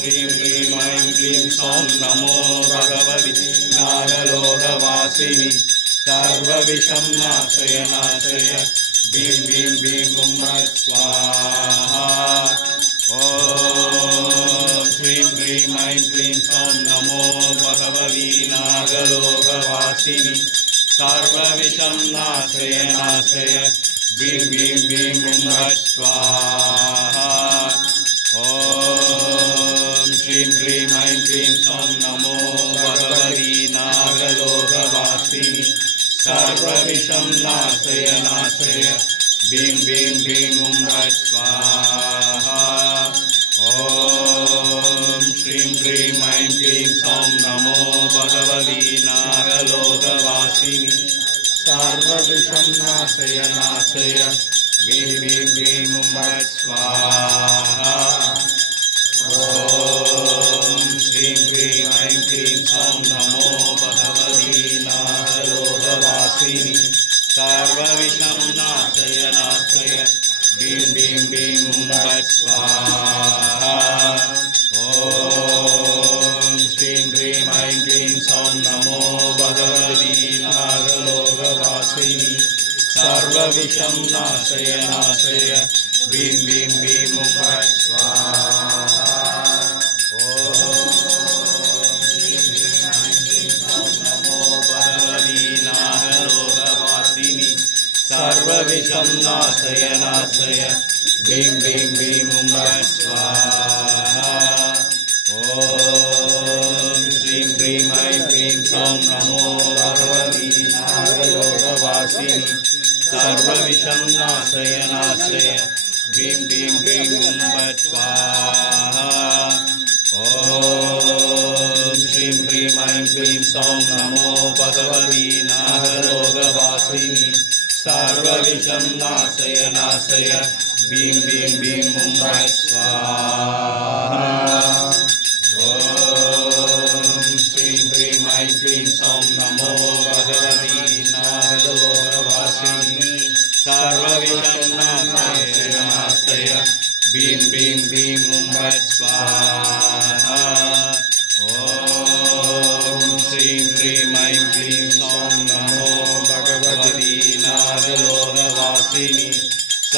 श्रीं ह्रीं ऐं क्लीं सौं नमो भगवति नागलोकवासिनि सर्वविषं नाशय नाशय भीं भीं भीं हुं फट् स्वाहा ॐ श्रीं ह्रीं ऐं क्लीं सौं नमो भगवति नागलोकवासिनि सर्वविषं नाशय नाशय भीं भीं भीं हुं फट् स्वाहा ॐ श्रीं ह्रीं ऐं क्लीं सौं नमो भगवति नागलोकवासिनि सर्वविषं नाशय नाशय भीं भीं भीं हुं फट् स्वाहा ॐ श्रीं ह्रीं ऐं क्लीं सौं नमो भगवति नागलोकवासिनि सर्वविषं नाशय नाशय भीं भीं भीं हुं फट् स्वाहा ॐ श्रीं ह्रीं ऐं क्लीं सौं नमो भगवति नागलोकवासिनि सर्वविषं नाशय नाशय भीं भीं भीं हुं फट् स्वाहा ॐ श्रीं ह्रीं ऐं क्लीं सौं नमो भगवति नागलोकवासिनि सर्वविषं नाशय नाशय भीं भीं भीं हुं फट् स्वाहा ॐ श्रीं ह्रीं ऐं क्लीं सौं नमो भगवति नागलोकवासिनि सर्वविषं नाशय नाशय भीं भीं भीं हुं फट् स्वाहा ॐ श्रीं ह्रीं ऐं क्लीं सौं नमो भगवति नागलोकवासिनि सर्वविषं नाशय नाशय भीं भीं भीं हुं फट् स्वाहा ॐ श्रीं ह्रीं ऐं क्लीं सौं नमो भगवति नागलोकवासिनि सर्वविषं नाशय नाशय भीं भीं भीं हुं फट् स्वाहा ॐ श्रीं ह्रीं ऐं क्लीं सौं नमो भगवति नागलोकवासिनि सर्वविषं नाशय नाशय भीं भीं भीं हुं फट् स्वाहा ॐ श्रीं ह्रीं ऐं क्लीं सौं नमो भगवति नागलोकवासिनि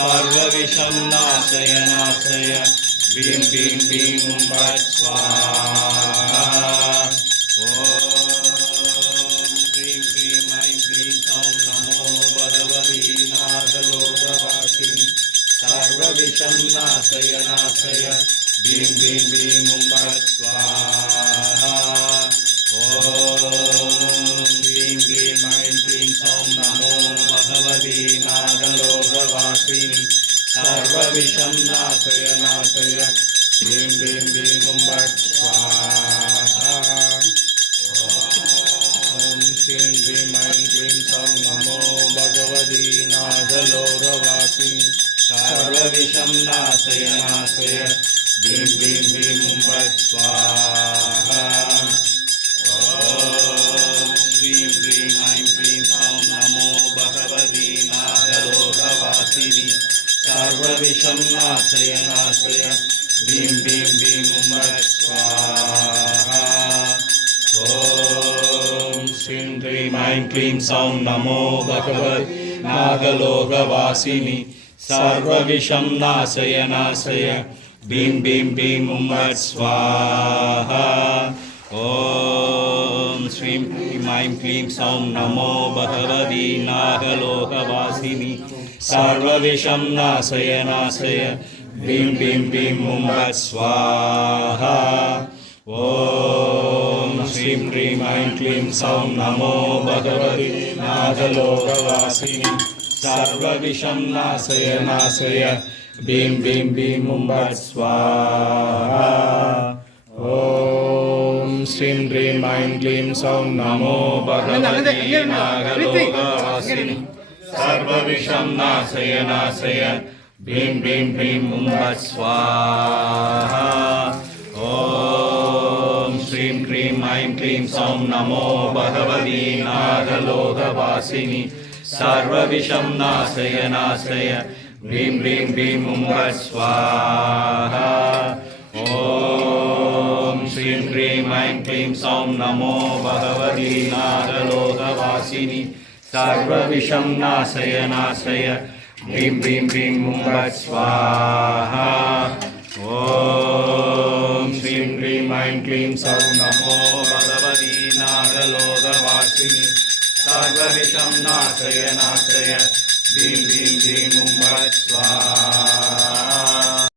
सर्वविषं नाशय नाशय भीं भीं भीं हुं फट् स्वाहा ॐ श्रीं ह्रीं ऐं क्लीं सौं नमो भगवति नागलोकवासिनि सर्वविषं नाशय नाशय भीं भीं भीं हुं फट् स्वाहा ॐ श्रीं ह्रीं ऐं क्लीं सौं नमो भगवति नागलोकवासिनि सर्वविषं नाशय नाशय भीं भीं भीं हुं फट् स्वाहा ॐ श्रीं ह्रीं ऐं क्लीं सौं नमो भगवति नागलोकवासिनि सर्वविषं नाशय नाशय भीं भीं भीं हुं फट् स्वाहा ॐ श्रीं ह्रीं ऐं क्लीं सौं नमो भगवति नागलोकवासिनि सर्वविषं नाशय नाशय भीं भीं भीं हुं फट् स्वाहा ॐ श्रीं ह्रीं ऐं क्लीं सौं नमो भगवति नागलोकवासिनि सर्वविषं नाशय नाशय भीं भीं भीं हुं फट् स्वाहा ॐ श्रीं ह्रीं ऐं क्लीं सौं नमो भगवति नागलोकवासिनि सर्वविषं नाशय नाशय भीं भीं भीं हुं फट् स्वाहा ॐ श्रीं ह्रीं ऐं क्लीं सौं नमो भगवति नागलोकवासिनि सर्वविषं नाशय नाशय भीं भीं भीं हुं फट् स्वाहा ॐ श्रीं ह्रीं ऐं क्लीं सौं नमो भगवति नागलोकवासिनि सर्वविषं नाशय नाशय भीं भीं भीं हुं फट् स्वाहा ॐ श्रीं ह्रीं ऐं क्लीं सौं नमो भगवति नागलोकवासिनि सर्वविषं नाशय नाशय भीं भीं भीं हुं फट् स्वाहा ॐ ऐं क्लीं सौं नमो भगवती नागलोकवासिनि सर्वविषं नाशय नाशय ह्रीं ह्रीं ह्रीं हुं स्वाहा ॐ श्रीं ह्रीं ऐं क्लीं सौं नमो भगवती नागलोकवासिनि सर्वविषं नाशय नाशय ह्रीं ह्रीं ह्रीं हुं स्वाहा